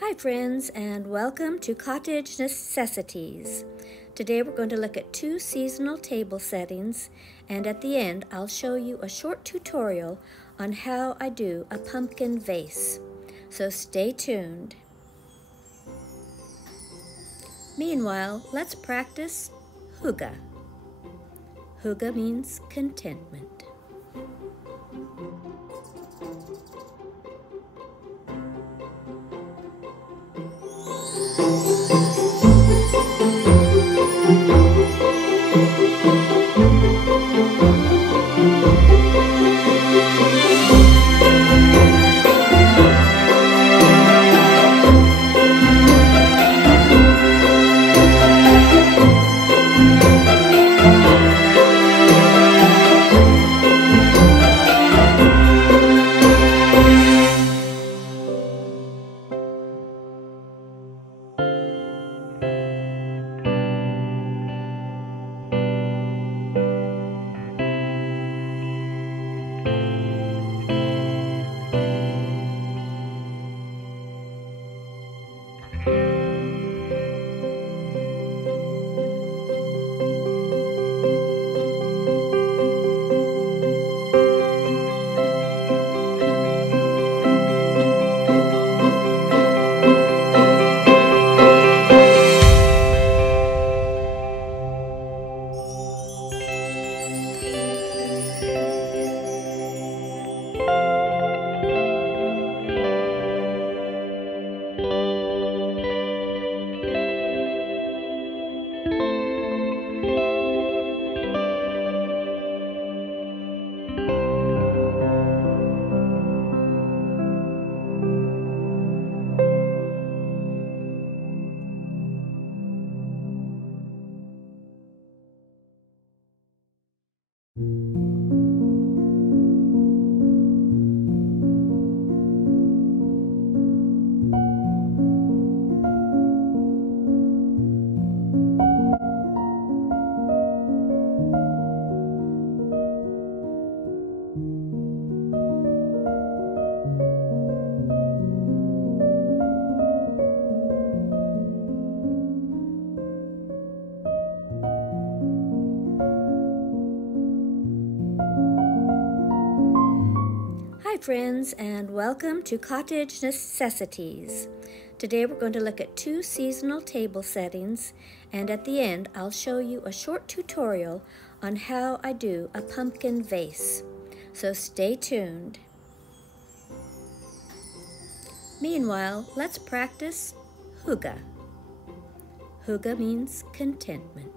Hi friends, and welcome to Cottage Necessities. Today we're going to look at 2 seasonal table settings, and at the end I'll show you a short tutorial on how I do a pumpkin vase. So stay tuned. Meanwhile, let's practice HYGGE. HYGGE means contentment. Hi friends, and welcome to Cottage Necessities. Today we're going to look at 2 seasonal table settings, and at the end I'll show you a short tutorial on how I do a pumpkin vase. So stay tuned. Meanwhile, let's practice HYGGE. HYGGE means contentment.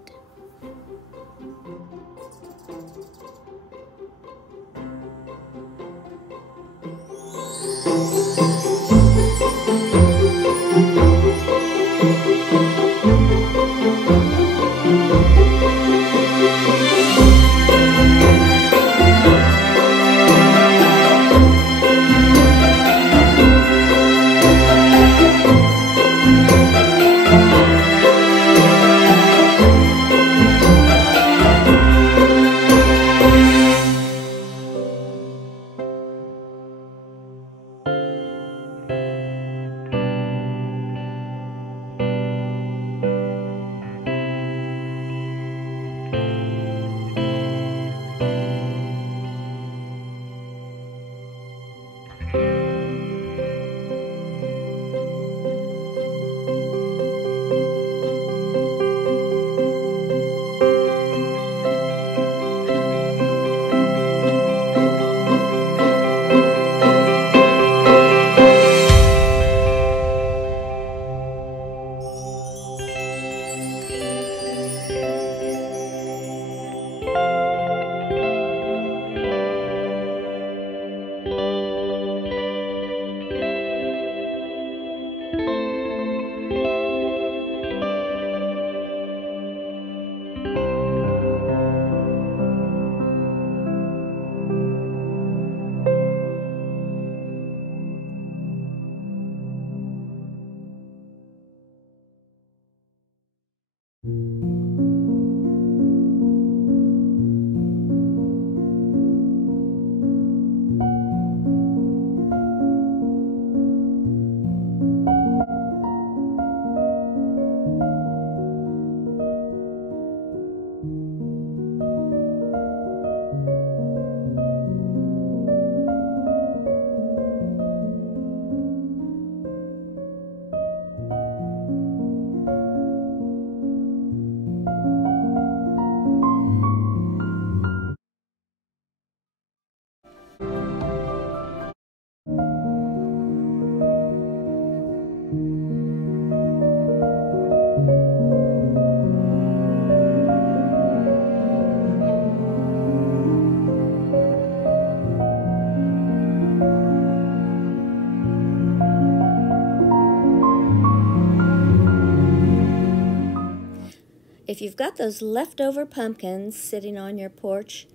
If you've got those leftover pumpkins sitting on your porch,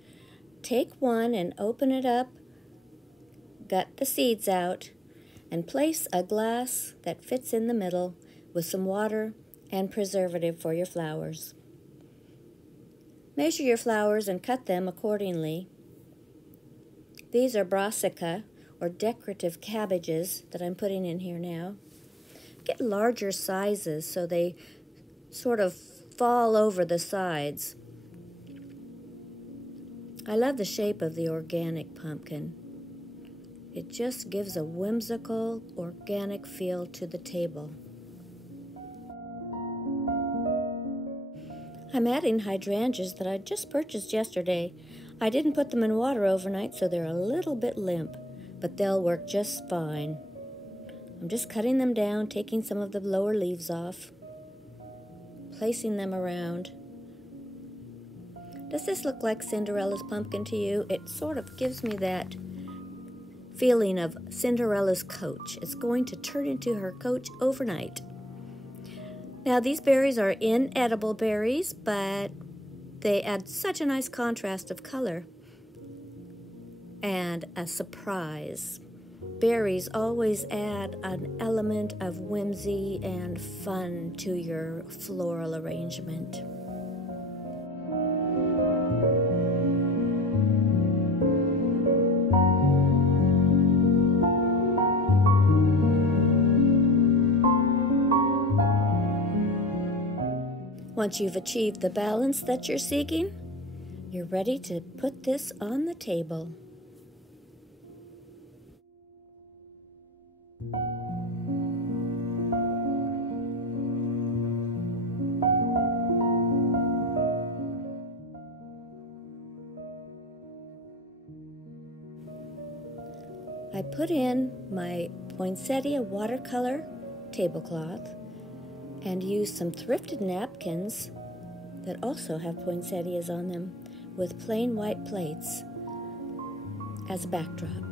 take one and open it up, gut the seeds out, and place a glass that fits in the middle with some water and preservative for your flowers. Measure your flowers and cut them accordingly. These are brassica, or decorative cabbages, that I'm putting in here now. Get larger sizes so they sort of fall over the sides. I love the shape of the organic pumpkin. It just gives a whimsical, organic feel to the table. I'm adding hydrangeas that I just purchased yesterday. I didn't put them in water overnight, so they're a little bit limp, but they'll work just fine. I'm just cutting them down, taking some of the lower leaves off, placing them around. Does this look like Cinderella's pumpkin to you? It sort of gives me that feeling of Cinderella's coach. It's going to turn into her coach overnight. Now, these berries are inedible berries, but they add such a nice contrast of color and a surprise. Berries always add an element of whimsy and fun to your floral arrangement. Once you've achieved the balance that you're seeking, you're ready to put this on the table. I put in my poinsettia watercolor tablecloth and use some thrifted napkins that also have poinsettias on them with plain white plates as a backdrop.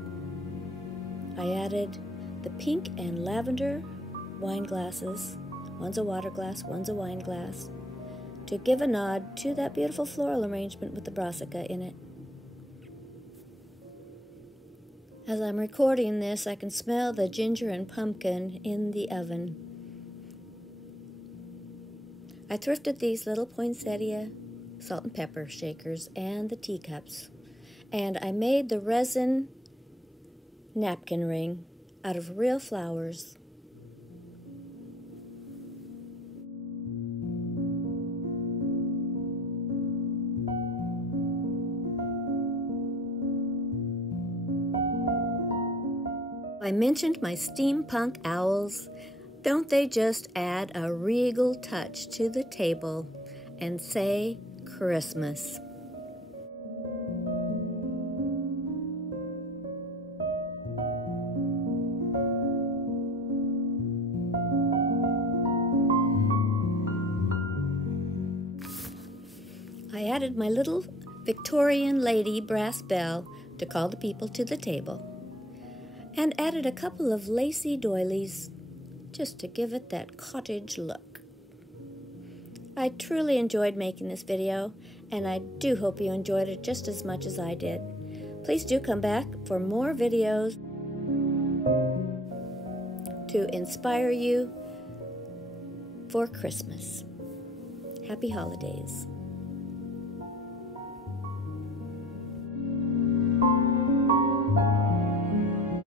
I added the pink and lavender wine glasses. One's a water glass, one's a wine glass, to give a nod to that beautiful floral arrangement with the brassica in it. As I'm recording this, I can smell the ginger and pumpkin in the oven. I thrifted these little poinsettia salt and pepper shakers and the teacups, and I made the resin napkin ring out of real flowers. I mentioned my steampunk owls. Don't they just add a regal touch to the table and say Christmas? I added my little Victorian lady brass bell to call the people to the table, and added a couple of lacy doilies just to give it that cottage look. I truly enjoyed making this video, and I do hope you enjoyed it just as much as I did. Please do come back for more videos to inspire you for Christmas. Happy holidays.